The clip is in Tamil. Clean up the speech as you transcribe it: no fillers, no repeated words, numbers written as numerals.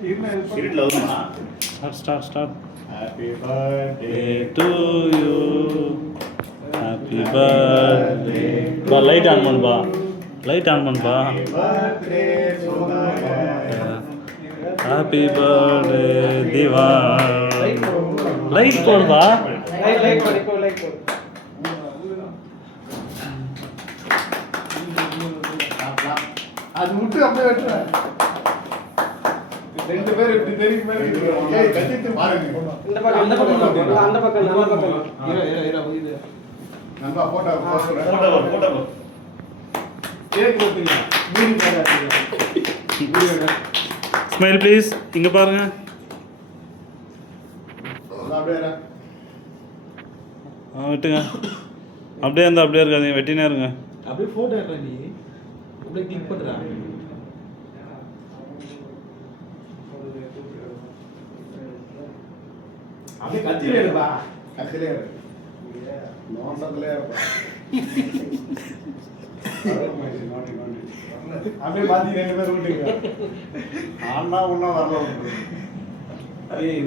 Start. Happy birthday to you. Happy birthday. Light on பண்ணுப்பா. Happy birthday Sudhakar. Happy birthday Divan. Light போடுப்பா. Light போடு. அது முட்டு அப்படியே வெட்டுற. ரெண்டு பேர் இப்படி தெரியும் மேல ஏய் கட்டிட்டு பாருங்க. இந்த பக்கம் அந்த பக்கம் இரு இது. நண்பா போட்டோ போஸ்ட் கேக் வெட்டுங்க. மீன் போடாதீங்க. Smile please. இங்க பாருங்க. அப்படியே வெட்டுங்க. அப்படியே இருக்காதீங்க, வெட்டினே இருங்க. அப்படியே போட்டோ எடுற நீ. அப்படியே கிளிக் பண்றா. அப்படியே கத்திலே இருப்பா. நோண்டலே இருப்பா. அப்படியே பாத்தி ரெண்டு பேர் விட்டுங்க. ஆனா ஒண்ணா வரல. ஏய்